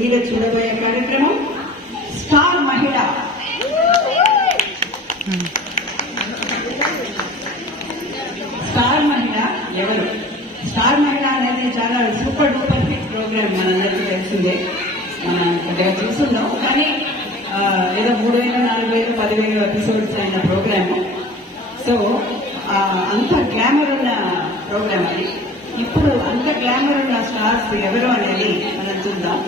ఈయన చూడబోయే కార్యక్రమం స్టార్ మహిళ. స్టార్ మహిళ ఎవరు? స్టార్ మహిళ అనేది చాలా సూపర్ డూపర్ హిట్ ప్రోగ్రామ్ మనందరికీ తెలిసిందే. మనం కొద్దిగా చూస్తున్నాం కానీ ఏదో మూడు వేల నాలుగు వేల పదివేలు ఎపిసోడ్స్ అయిన ప్రోగ్రాము. సో అంత గ్లామర్ ఉన్న ప్రోగ్రామ్ అది. ఇప్పుడు అంత గ్లామర్ ఉన్న స్టార్స్ ఎవరు అనేది మనం చూద్దాం.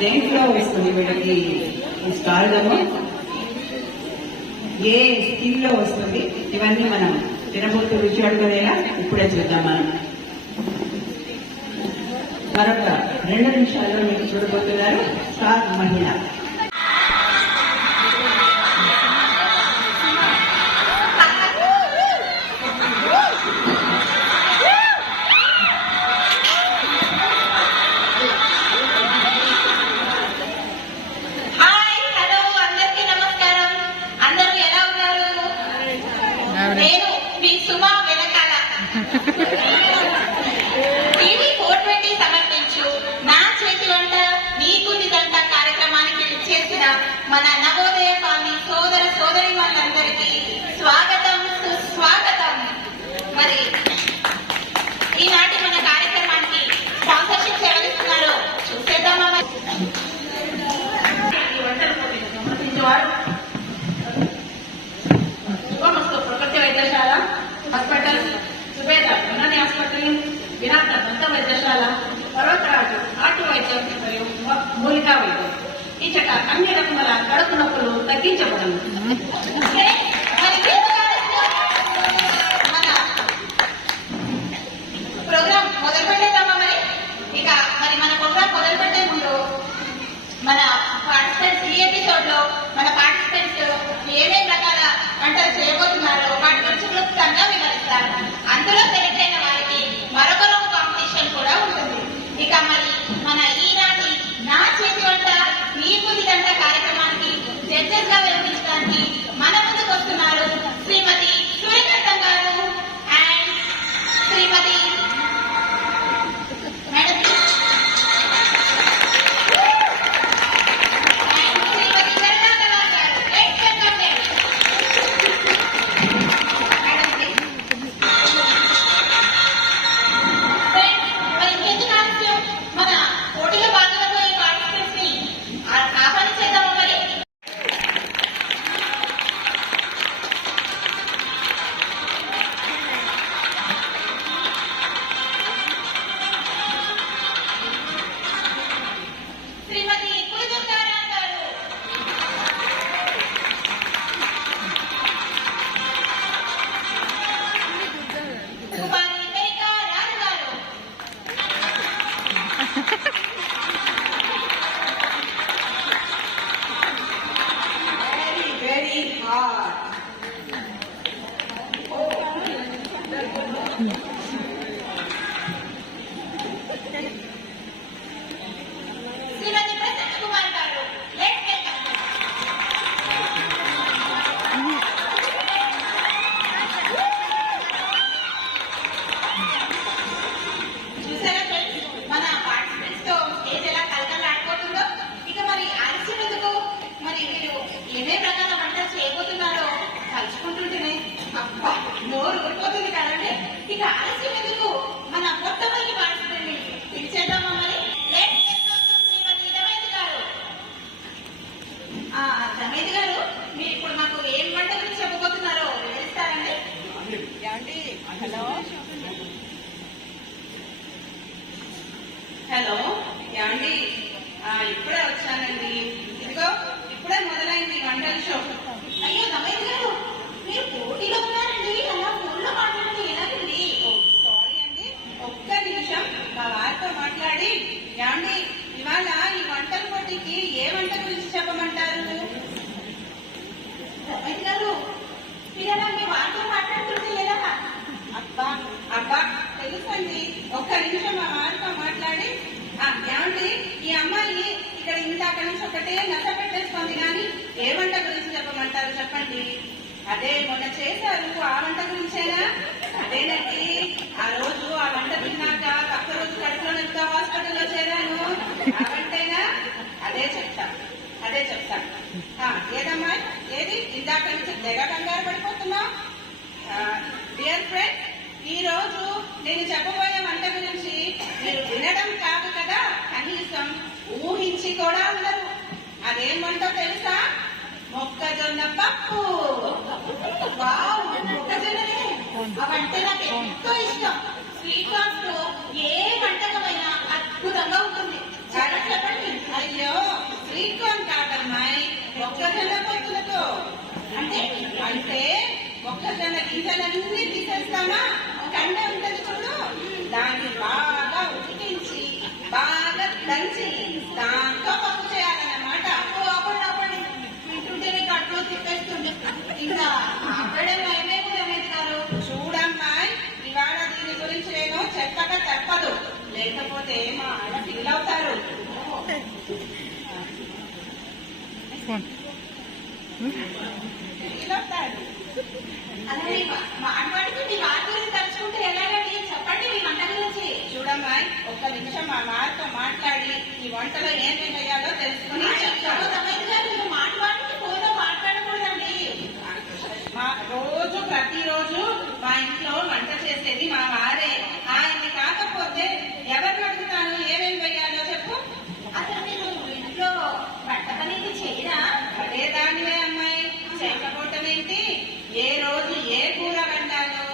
దేంట్లో వస్తుంది వీళ్ళకి స్టార్డము ఏ స్కిల్లో వస్తుంది ఇవన్నీ మనం తినబోతు రుచి అడగలేదా ఇప్పుడే చూద్దాం మనం. మరొక రెండు నిమిషాల్లో మీకు చూడబోతున్నారు స్టార్ మహిళ. నిమిషం మా వారితో మాట్లాడి ఏమంటే ఈ అమ్మాయిని ఇక్కడ ఇంత అక్కడి నుంచి ఒకటే నచ్చ పెట్టేస్తుంది కానీ ఏ వంట గురించి చెప్పమంటారు చెప్పండి? అదే మొన్న చేశారు ఆ వంట గురించేనా? అదేనండి ఆ రోజు ఆ వంట తిన్నాక పక్క రోజు కడుపులో హాస్పిటల్లో చేరాను. ఆ వంటైనా? అదే చెప్తా అదే చెప్తా. ఏదమ్మా ఏది? ఇందాక నుంచి తెగ కంగారు పడిపోతున్నా డియర్ ఫ్రెండ్ ఈ రోజు నేను చెప్పబోయే వంట గురించి మీరు వినడం కాదు కదా? కనీసం ఊహించి కూడా ఉండరు. అదేం వంట తెలుసా? మొక్కజొన్న పప్పు. వావ్, ఆ వంట నాకు ఎంతో ఇష్టం. స్వీట్ కార్న్లో ఏ వంటకమైనా అద్భుతంగా ఉంటుంది. చాలా చెప్పండి. అయ్యో స్వీట్ కార్న్ కాదమ్మాయి మొక్కజొన్న పప్పులతో. అంటే అంటే మొక్కజొన్న గింజలన్నీ తీసేస్తామా? కండ ఉంటుంది చూడు. దాన్ని బాగా ఉడికించి బాగా దంచి దాంతో పప్పు చేయాలన్నమాట. అప్పు ఆపండి ఆపండి వింటుంటేనే కడుపులో తిప్పేస్తుంది. ఇంకా ఆపడం ఏమేమి రమేష్ గారు చూడమ్మాయి ఇవాళ దీని గురించి నేను చెప్పక తప్పదు. లేకపోతే మా ఆడ ఫీల్ అవుతారు. ఫీల్ అవుతారు. అలానే మాట్లాడితే మీ వారి గురించి తలుచుకుంటే ఎలాగండి చెప్పండి మీ వంట గురించి. చూడమ్మాయి ఒక్క నిమిషం మా వారితో మాట్లాడి ఈ వంటలో ఏం వేయాలో తెలుసుకుని చెప్తాను రమేష్ గారు మీరు మాట్లాడితే ఫోన్లో మాట్లాడకూడదండి మా రోజు ప్రతిరోజు మా ఇంట్లో వంట చేసేది మా వారే ఆయన్ని కాకపోతే ఎవరిని అడుగుతాను ఏమేమి వేయాలో చెప్పు అసలు మీరు ఇంట్లో వంట అనేది చేయరా అదే దానివే అమ్మాయి చేయకపోవటం ఏంటి ఏ రోజు ఏ కూర వండాలో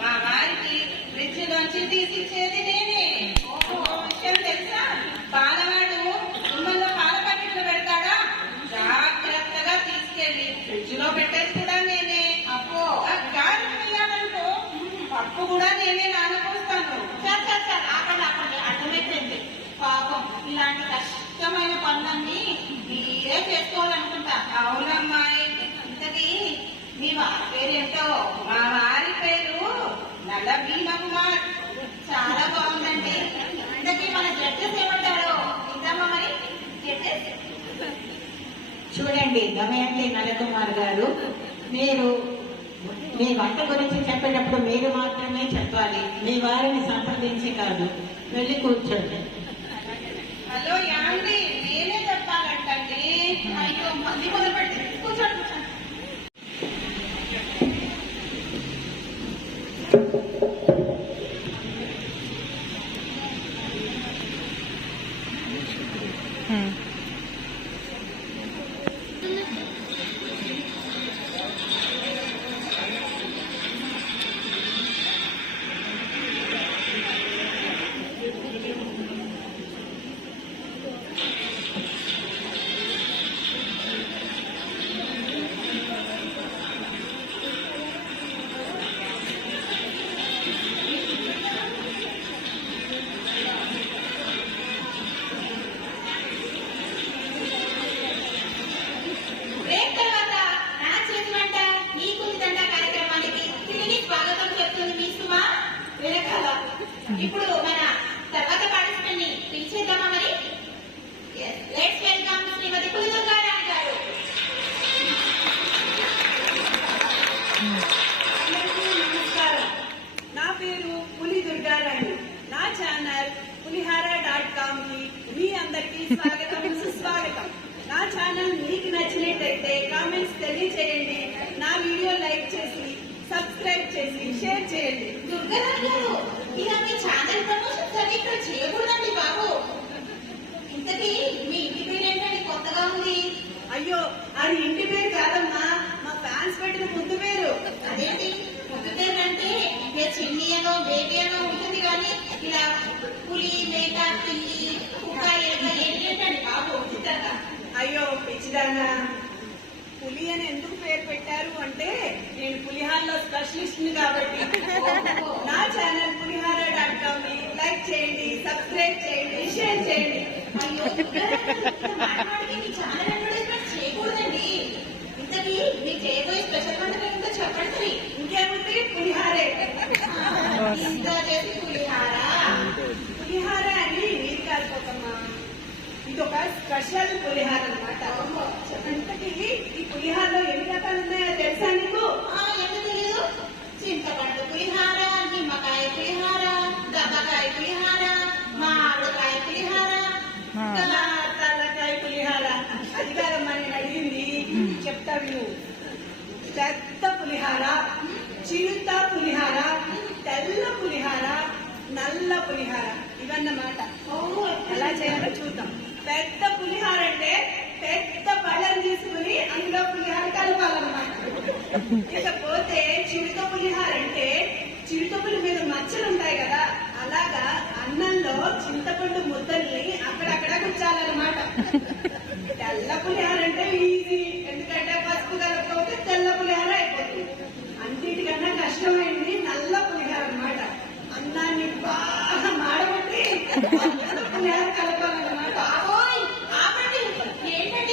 మా వారికి ఫ్రిడ్జ్ లోంచి తీసిచ్చేది నేనే ఓ విషయం తెలుసా పాలవాడు గుమ్మంలో పాల ప్యాకెట్లు పెడతాడా జాగ్రత్తగా తీసుకెళ్ళి ఫ్రిడ్జ్లో పెట్టేది కూడా నేనే అబ్బో ఆ గాలికి వేయాలనుకో పప్పు కూడా నేనే నానపోస్తాను సార్ సార్ సార్ ఆపండి ఆపండి అర్థమైపోయింది పాపం ఇలాంటి కష్టమైన పనులన్నీ మీరే చేసుకోవాలనుకుంటా. అవునమ్మాయి ఇంతకీ మీ వారి పేరేంటో మా వారి పేరు నల్ల భీమకుమార్ చాలా బాగుందండి. ఇంతకీ మన జడ్జెస్ ఏమంటారో? ఇందామా మరి జడ్జెస్? చూడండి దమయంతి నలకుమార్ గారు మీరు మీ వంట గురించి చెప్పేటప్పుడు మీరు మాత్రమే చెప్పాలి. మీ వారిని సంప్రదించి కాదు. వెళ్ళి కూర్చోండి. హలో యాండి. জীবনের প্রচার প্রচার। అది ఇంటి పేరు కాదమ్మా. మా ఫ్యాన్స్ పెట్టిన ముందు పేరు. అదేంటి? కొత్త పేరు అంటే ఇక చిన్ని అనో బేబీ అనో ఉంటుంది కానీ ఇలా పులి మేక పిల్లి కుక్క ఏంటండి బాబు అయ్యో పిచ్చిదానా. పులి అని ఎందుకు పేరు పెట్టారు అంటే నేను పులిహార్లో స్పెషలిస్ట్ కాబట్టి. నా ఛానల్ పులిహార డాట్ కామ్ని లైక్ చేయండి సబ్స్క్రైబ్ చేయండి షేర్ చేయండి. అయ్యో ఛానల్ ఇంతకీ మీకు ఏదో స్పెషల్ వంటకం ఉందో చెప్పండి. ఇంకేముంది? పులిహారే. ఇంకా చేసి పులిహార? పులిహార అని మీరు కాలిపోతమ్మా. ఇది ఒక స్పెషల్ పులిహార అనమాట ఇంతకీ ఈ పులిహారలో ఎన్ని రకాలు ఉన్నాయో తెలుసా నీకు? ఆ, ఎందుకు తెలీదు? చింతపండు పులిహార పెద్ద పులిహార చిరుత పులిహార తెల్ల పులిహార నల్ల పులిహార. ఇవన్నమాట. ఎలా చేయాలో చూద్దాం. పెద్ద పులిహార అంటే పెద్ద పళ్ళని తీసుకుని అందులో పులిహార కలపాలన్నమాట. ఇకపోతే చిరుత పులిహార అంటే చిరుతపులి మీద మచ్చలు ఉంటాయి కదా అలాగా అన్నంలో చింతపండు ముద్దల్ని అక్కడక్కడ గుచ్చాలన్నమాట. తెల్ల పులిహార అంటే కష్టమైంది నల్ల పులిహార అన్నమాట. అన్నాన్ని బాగా మాడబట్టి పులిహార కలపాలన్నమాట. ఆపండి. ఏంటండి?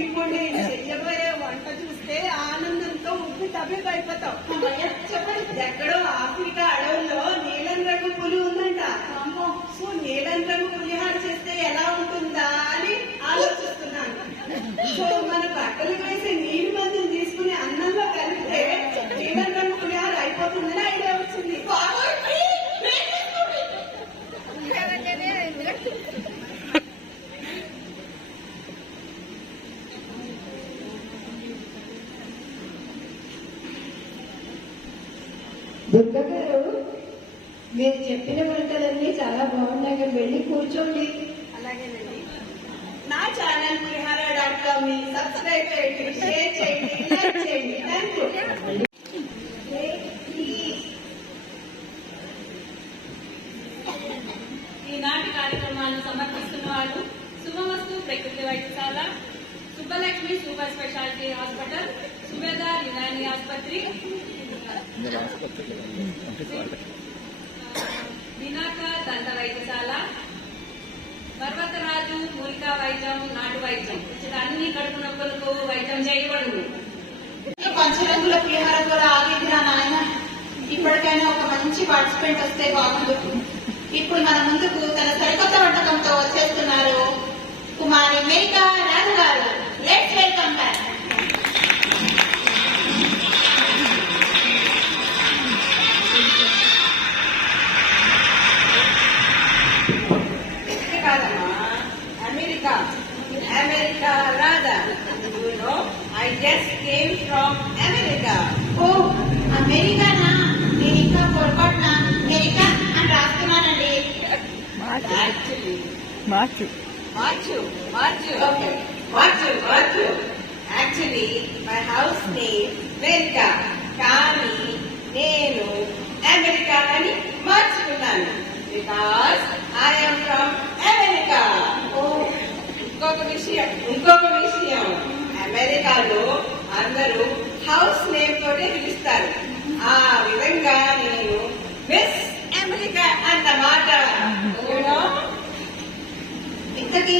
ఇప్పుడు నేను చెయ్యబోయే వంట చూస్తే ఆనందంతో ఉప్పి తప్పిపోయిపోతావు చెప్పండి. ఎక్కడో ఆఫ్రికా అడవుల్లో నీలం రంగు పులి ఉందంట. అమ్మో. సో నీలం రంగు పులిహార చేస్తే ఎలా ఉంటుందా అని ఆలోచిస్తున్నాను సో మన బట్టలు వేసి నీటి మందులు తీసుకుని అన్నంలో కలిపితే నీలం రంగు పులిహార అయిపోతుందని ఐడియా వచ్చింది బాబోయ్ ప్లీజ్, ప్లీజ్ తీసుకోండి. దుర్గ గారు మీరు చెప్పిన వంటలన్నీ చాలా బాగున్నాయి వెళ్ళి కూర్చోండి అలాగేనండి నా ఛానల్ పులిహార డాట్ కామ్ని సబ్స్క్రైబ్ చేయండి షేర్ చేయండి లైక్ చేయండి థ్యాంక్ యూ ఈనాటి కార్యక్రమాలను సమర్పిస్తున్న వారు శుభమస్తు ప్రకృతి వైద్యశాల Subbalakshmi super speciality hospital Subedar Unani ఆసుపత్రి దినాక దంత వైద్యశాల పర్వతరాజు మూలికా వైద్యం నాటు వైద్యం ఇచ్చిన అన్ని కడుపు నొప్పులకు వైద్యం చేయబడును ఈ పంచరంగుల పులిహార కూడా ఆగేది రా నాయన ఇప్పటికైనా ఒక మంచి పార్టిసిపెంట్ వస్తే బాగుండు ఇప్పుడు మన ముందుకు తన సరికొత్త వంటకంతో వచ్చేస్తున్నారు కుమారి Meka Raju garu. Let's welcome back ఇది కాదమ్మా America America Radha you know I just came from America మార్చు. మార్చు మార్చు. ఓకే. మార్చు మార్చు. Actually my house name America కానీ నేను అమెరికా అని మార్చుకున్నాను. బికాస్ ఐఎమ్ ఫ్రమ్ అమెరికా ఓ ఇంకొక విషయం ఇంకొక విషయం. అమెరికాలో అందరూ హౌస్ నేమ్ తోటే పిలుస్తారు. ఆ విధంగా నేను మిస్ అమెరికా అన్నమాట. You ఇంతకీ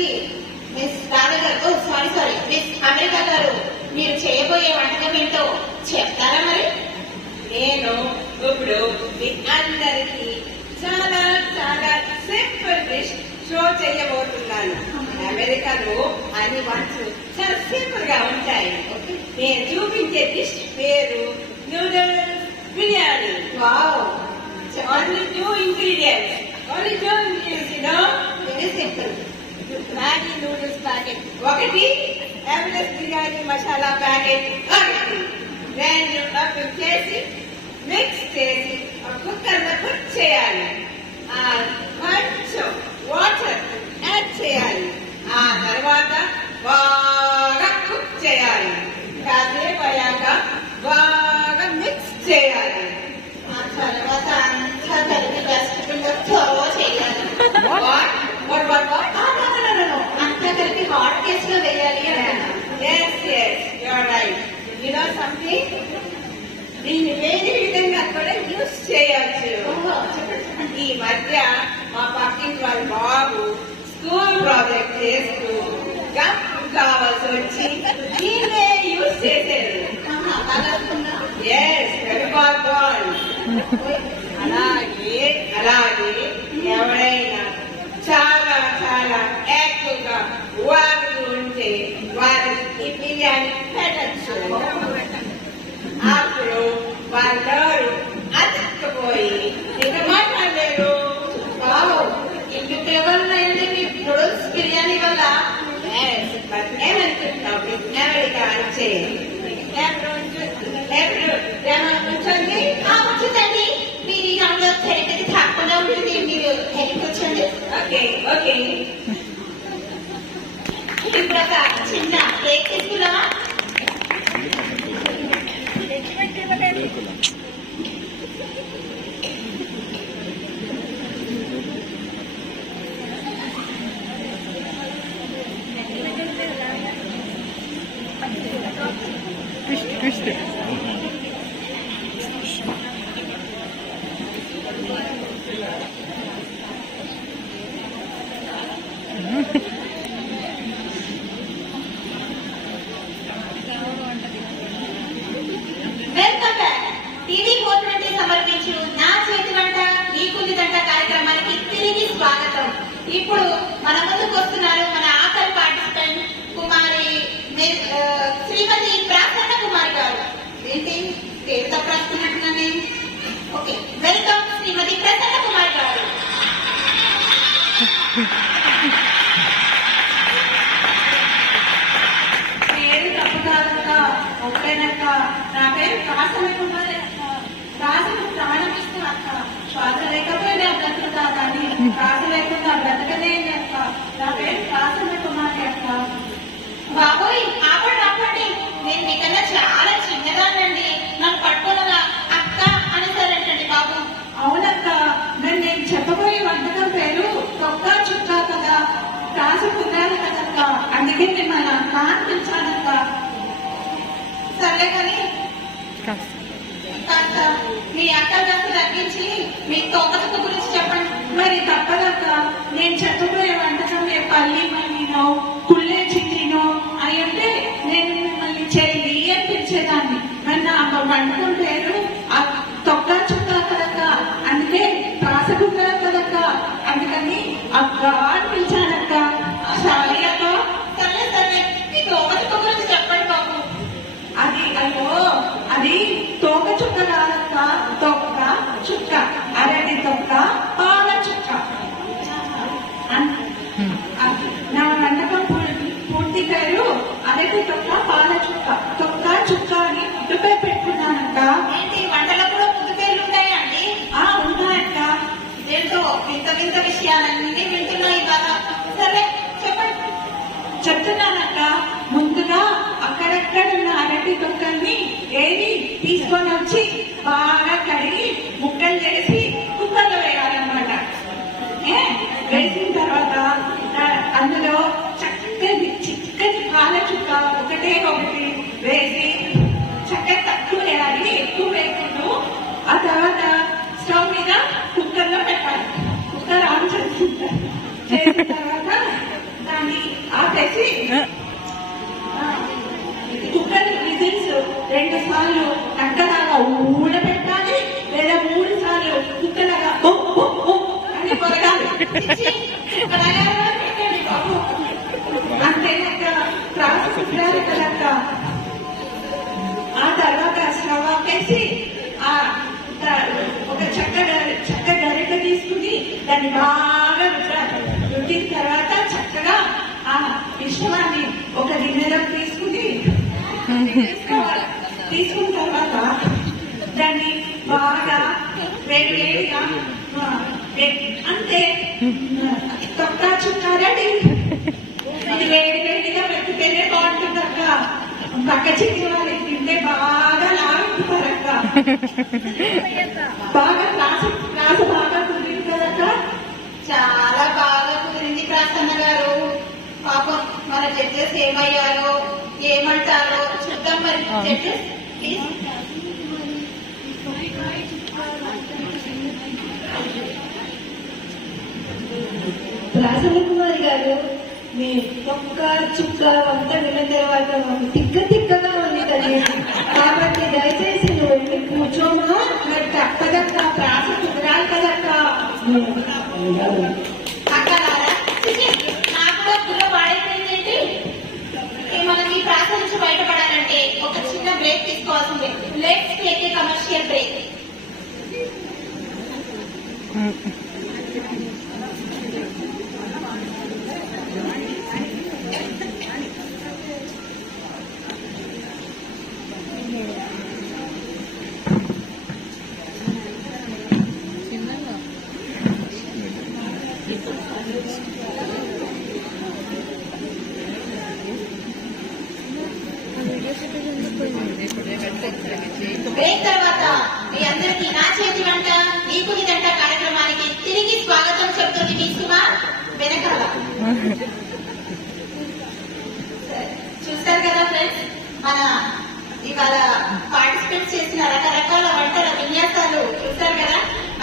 miss Radha sorry sorry miss America గారు మీరు చేయబోయే వంటకం ఏంటో చెప్తారా మరి? నేను ఇప్పుడు మీ అందరికి చాలా చాలా సింపుల్ డిష్ షో చేయబోతున్నాను. అమెరికాలో అన్ని వంటలు చాలా సింపుల్గా ఉంటాయి. నేను చూపించే డిష్ పేరు noodles biryani wow only two ingredients only two ingredients you know very simple Maggi noodles packet ఒకటి ఎవరెస్ట్ బిర్యానీ మసాలా ప్యాకెట్ ఒకటి రెండు ఓపెన్ చేసి మిక్స్ చేసి కుక్కర్లో కుక్ చేయాలి. ఆ కొంచెం వాటర్ యాడ్ చేయాలి. ఆ తర్వాత బాగా కుక్ చేయాలి. కాసేపు అయ్యాక బాగా మిక్స్ చేయాలి. ఆ తర్వాత అంతా కలిపి చేయాలి అంతా కలిపి హాట్ కేస్లో వేయాలి అంటున్నా Yes, దీన్ని వేరే విధంగా కూడా యూస్ చేయొచ్చు ఈ మధ్య మా పక్కింటి వాళ్ళ బాబు స్కూల్ ప్రాజెక్ట్ చేస్తూ గమ్ కావాల్సి వచ్చి దీన్నే యూస్ చేశారు ఎస్ అలాగే అలాగే ఎవరైనా చాలా చాలా యాక్టివ్గా వాడుతూ ఉంటే వారికి బిర్యానీ పెట్టచ్చు. అప్పుడు వాళ్ళోరు అతికిపోయి ఇక మాట్లాడలేరు. ఇంకెవరినైతే మీ ప్రొడక్ట్స్ బిర్యానీ వల్ల? ఏమనుకుంటున్నావు విజ్ఞానుడిగా అంటే కూర్చొని కూర్చుందండి మీరు ఈ రంగులో థెరపీకి తప్పకుండా ఉంటుంది మీరు హెల్ప్ కూర్చోండి ఓకే ఓకే ఇప్పుడు ఒక చిన్న కేక్ తీసుకున్నావా Christian. ఏంటి పేరు తప్పు రాసుకున్నట్టున్నానే అవునక్క మరి నేను చెప్పబోయే వంటకం పేరు తొక్క చుక్క కదా. కాసు కుదరాలి కదక్క. అందుకే మిమ్మల్ని అక్క అని పిలిచానక్క సరే కానీ కాస్త మీ అక్క కాస్త తగ్గించి మీ తోకచుక్క గురించి చెప్పండి. మరి తప్పదక్క నేను చెప్పబోయే రెండు సార్లు నక్కలాగా ఊడబెట్టాలి లేదా మూడు సార్లు కుక్కలాగా ఓ, ఓ, అని కొరగాలి చిచ్చి, అలాగే ప్రాసెస్ ఉండాలి కదక్క. ఆ తర్వాత స్టవ్ ఆ ఒక చెక్క చెక్క చక్క గరిట తీసుకుని దాన్ని బాగా రుద్దాలి. రుద్దిన తర్వాత చక్కగా ఆ మిశ్రమాన్ని ఒక గిన్నెలో తీసుకుని తీసుకున్న తర్వాత దాన్ని బాగా వేడి వేడిగా అంతే. తొక్క చుక్క రెడీ ఇది వేడి వేడిగా పెట్టుతేనే బాగుంటుంది అక్క పక్క చెట్టు వాళ్ళకి తింటే బాగా లాగుతారు అక్క బాగా రాస రాస బాగా కుదిరింది కదక్క? చాలా బాగా కుదిరింది ప్రసన్న గారు. పాపం మన జడ్జెస్ ఏమయ్యారో ఏమంటారో చూద్దాం మరి. జడ్జెస్ ప్లీజ్ కుమారి గారు మీ ఒక్క చుక్క అంతా విన్న తర్వాత మాకు తిక్క తిక్కగా ఉంది తల్లి. కాబట్టి దయచేసి నువ్వు వెళ్ళి కూర్చోమా నాకు తప్పదక్క ప్రాస కుదరాలి కదక్క? siempre.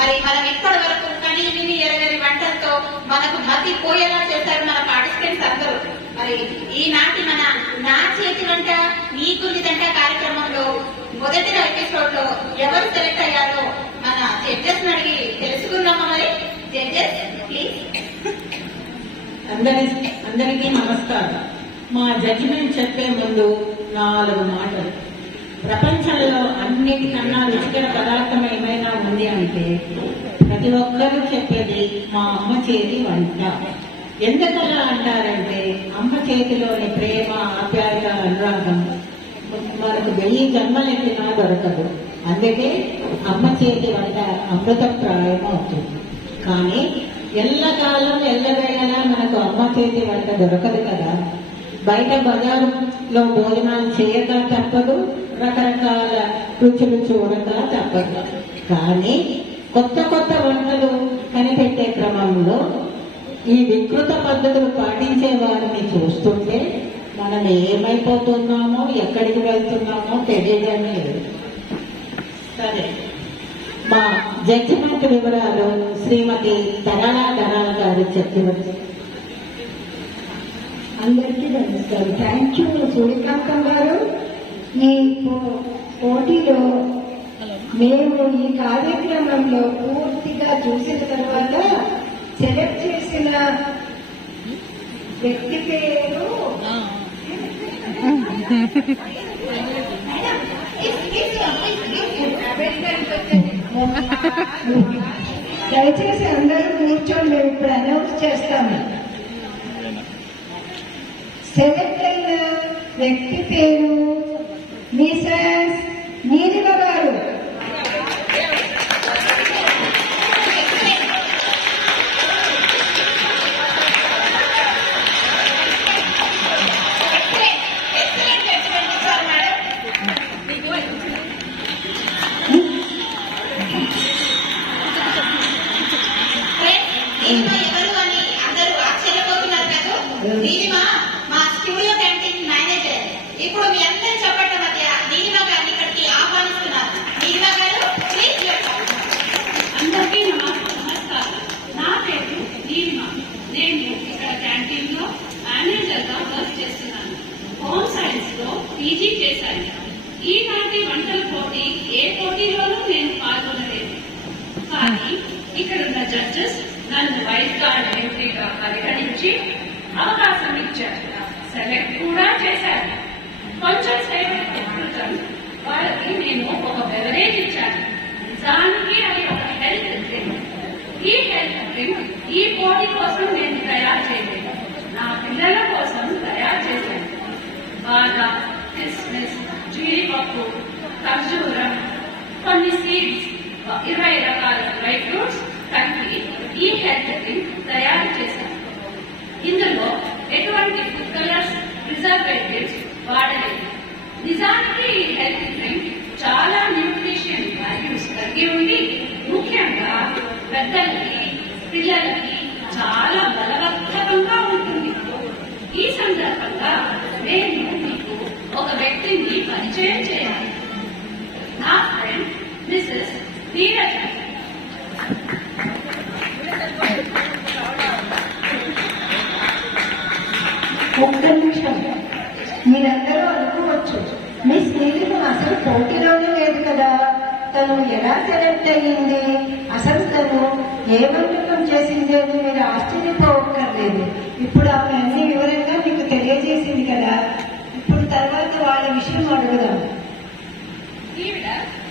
మరి మనం ఇప్పటి వరకు కని విని ఎరగని వంటలతో మనకు మతి పోయేలా చేస్తారు మన పార్టిసిపెంట్స్ అందరూ. మరి ఈనాటి మన నా చేతి వంట నీకు నిదంట కార్యక్రమంలో మొదటి ఎపిసోడ్లో ఎవరు సెలెక్ట్ అయ్యారో మన జడ్జెస్ అడిగి తెలుసుకుందామా మరి. జడ్జెస్ ప్లీజ్ అందరి అందరికీ నమస్కారం. మా జడ్జిమెంట్ చెప్పే ముందు నాలుగు మాటలు. ప్రపంచంలో అన్నిటికన్నా రుచికర పదార్థం ఏమైనా ఉంది అంటే ప్రతి ఒక్కరూ చెప్పేది మా అమ్మ చేతి వంట. ఎందుకలా అంటారంటే అమ్మ చేతిలోని ప్రేమ ఆప్యాయత అనురాగం మనకు వెయ్యి జన్మలెత్తినా దొరకదు. అందుకే అమ్మ చేతి వంట అమృతప్రాయం అవుతుంది. కానీ ఎల్లకాలం ఎల్లవేళలా మనకు అమ్మ చేతి వంట దొరకదు కదా. బయట బజారులో భోజనాలు చేయక తప్పదు. రకరకాల రుచులు చూడక తప్పదు. కానీ కొత్త కొత్త వంటలు కనిపెట్టే క్రమంలో ఈ వికృత పద్ధతులు పాటించే వారిని చూస్తుంటే మనం ఏమైపోతున్నామో ఎక్కడికి వెళ్తున్నామో తెలియడం లేదు. సరే. మా జడ్జిమెంట్ వివరాలు శ్రీమతి తరాలా తరాల గారు చెప్పవచ్చు అందరికీ నమస్కారం. థ్యాంక్ యూ సూర్యకాంతం గారు. ఈ పోటీలో మేము ఈ కార్యక్రమంలో పూర్తిగా చూసిన తర్వాత సెలెక్ట్ చేసిన వ్యక్తి పేరు? దయచేసి అందరూ కూర్చొని మేము ఇప్పుడు అనౌన్స్ చేస్తాము సెలెక్ట్ అయిన వ్యక్తి పేరు? Mrs. పీజీ చేశాను. ఈనాటి వంటల పోటీ ఏ పోటీలోనూ నేను పాల్గొనలేదు. కానీ ఇక్కడున్న జడ్జెస్ నన్ను వైట్ కార్డ్ ఎంపీగా పరిగణించి అవకాశం ఇచ్చారు సెలెక్ట్ కూడా చేశారు. కొంచెం సేపు క్రితం వాళ్ళకి నేను ఒక బెవరేజ్ ఇచ్చాను. దానికి అది ఒక హెల్త్ డ్రింక్ ఈ హెల్త్ డ్రింక్ ఈ పోటీ కోసం నేను తయారు చేయలేదు. నా పిల్లల కోసం తయారు చేశాను బాగా కిస్మిస్ జీడిపప్పు ఖర్జూరం కొన్ని సీడ్స్ ఇరవై రకాల డ్రై ఫ్రూట్స్ కలిపి ఈ హెల్త్ డ్రింక్ తయారు చేశాను ఇందులో ఎటువంటి ఫుడ్ కలర్స్ ప్రిజర్వేటివ్స్ వాడలేదు. నిజానికి ఈ హెల్త్ డ్రింక్ చాలా న్యూట్రిషన్ వాల్యూస్ కలిగి ఉండి ముఖ్యంగా పెద్దలకి పిల్లలకి చాలా బలవర్ధకంగా ఉంటుంది. ఈ సందర్భంగా నేను మీకు ఒక పరిచయం చేయాలి నా ఫ్రెండ్ మిస్సెస్ నీరజ ఒక్క నిమిషం మీరందరూ అనుకోవచ్చు. మిస్ నీలిమ అసలు పోటీలోనే లేదు కదా తను ఎలా సెలెక్ట్ అయ్యింది అసలు తను ఏ వంటకం చేసింది అని మీరు ఆశ్చర్యపోవక్కర్లేదు. ఇప్పుడు ఆమె అన్ని వివరణ అడుగుదాం ఈవిడ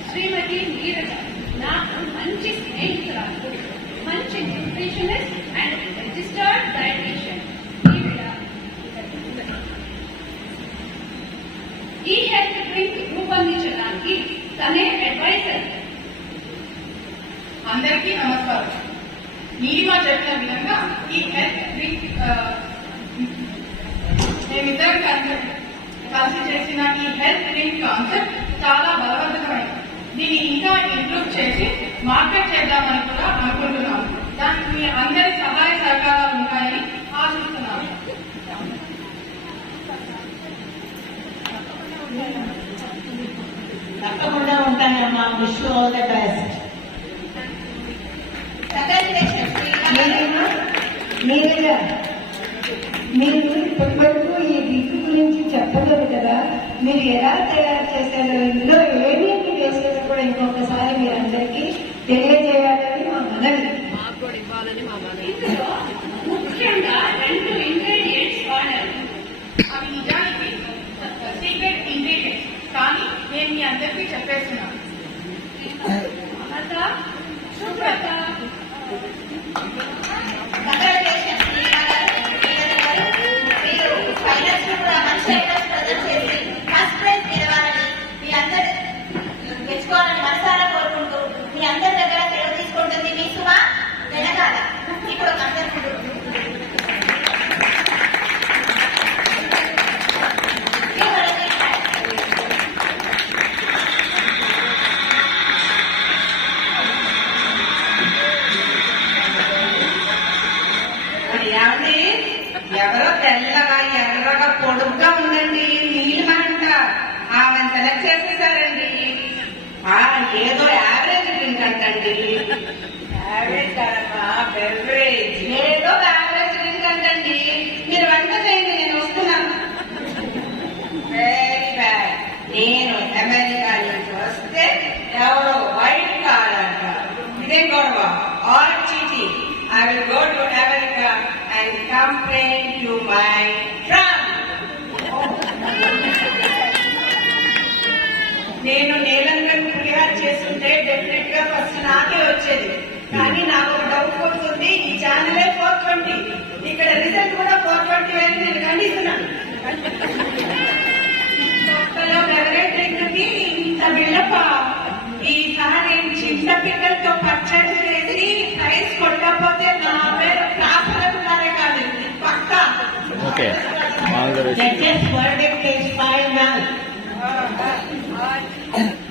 శ్రీమతి నీరజ. నాకు మంచి స్నేహితురాలు మంచి న్యూట్రిషనిస్ట్ అండ్ రిజిస్టర్డ్ డైటీషియన్ ఈవిడ ఈ హెల్త్ డ్రింక్ రూపొందించడానికి తనే అడ్వైజర్ అందరికీ నమస్కారం. నీలిమా చెప్పిన విధంగా ఈ హెల్త్ డ్రింక్ మేమిద్దరం కలిసి కలిసి చేసిన ఈ హెల్త్ డ్రింక్ కాన్సెప్ట్ చాలా బలవంతమైనది దీన్ని ఇంకా ఇంప్రూవ్ చేసి మార్కెట్ చేద్దామని కూడా అనుకుంటున్నాము. దానికి మీ అందరి సహాయ సహకారాలు ఉంటాయని ఆశిస్తున్నాను తప్పకుండా ఉంటానమ్మా. విష్ ఆల్ ద బెస్ట్ మీరు ఇప్పటి వరకు ఈ గురించి చెప్పలేదు కదా. మీరు ఎలా తయారు చేశారో ఇందులో ఏమేమి వేసారో కూడా ఇంకొకసారి మీరు అందరికీ తెలియజేయాలని మా మనవి. ఇందులో ముఖ్యంగా ఏదో యావరేజ్ డ్రింక్ అంటండి. మీరు వంట చేయండి నేను వస్తున్నాను. వెరీ బ్యాడ్ నేను అమెరికా నుంచి వస్తే ఎవరో వైట్ కార్డ్ అంట ఇదేం గొడవ? All I will go to America and complaint to my friend నేను నీలంకన్ పులిహార్ చేస్తుంటే డెఫినెట్గా ఫస్ట్ నాకే వచ్చేది. కానీ నాకు ఒక డౌట్ వస్తుంది ఈ ఛానలే ఫోర్ ట్వంటీ ఇక్కడ రిజల్ట్ కూడా ఫోర్ ట్వంటీ అని నేను ఖండిస్తున్నాను. ఒక్కలో డ్రింక్కి ఇంత ఈసారి చింత పిల్లలతో పచ్చడి చేసి ప్రైస్ కొట్టకపోతే నా పేరు కాపలకున్నారే కాదు. పక్కా. Rest. Judges verdict is back.